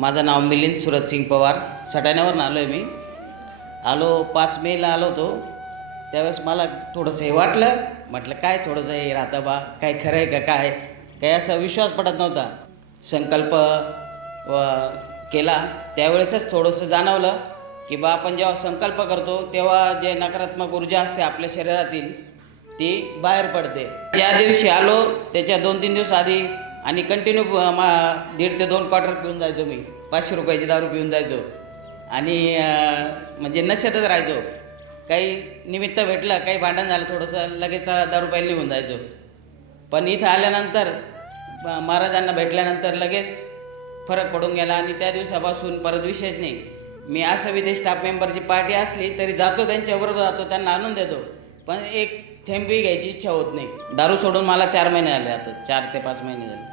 माझं नाव मिलिंद सुरजसिंग पवार. सटाण्यावरून आलो आहे मी. 5 मेला आलो होतो. त्यावेळेस मला थोडंसं हे वाटलं. म्हटलं काय थोडंसं हे राहतं बा, काय खरं आहे का काय, काही असा विश्वास पडत नव्हता. संकल्प केला त्यावेळेसच थोडंसं जाणवलं की बा आपण जेव्हा संकल्प करतो तेव्हा जे नकारात्मक ऊर्जा असते आपल्या शरीरातील ती बाहेर पडते. ज्या दिवशी आलो त्याच्या 2-3 दिवस आधी आणि कंटिन्यू 1.5 ते 2 क्वार्टर पिऊन जायचो मी. 500 रुपयाची दारू पिऊन जायचो आणि म्हणजे नशेतच राहायचो. काही निमित्त भेटलं, काही भांडण झालं थोडंसं, लगेच दारू प्यायला निघून जायचो. पण इथं आल्यानंतर महाराजांना भेटल्यानंतर लगेच फरक पडून गेला आणि त्या दिवसापासून परत विषयच नाही. मी असं विदेश स्टाफ मेंबरची पार्टी असली तरी जातो, त्यांच्याबरोबर जातो, त्यांना आणून देतो, पण एक थेंबी घ्यायची इच्छा होत नाही. दारू सोडून मला 4 महिने झाले, आता 4 ते 5 महिने झाले.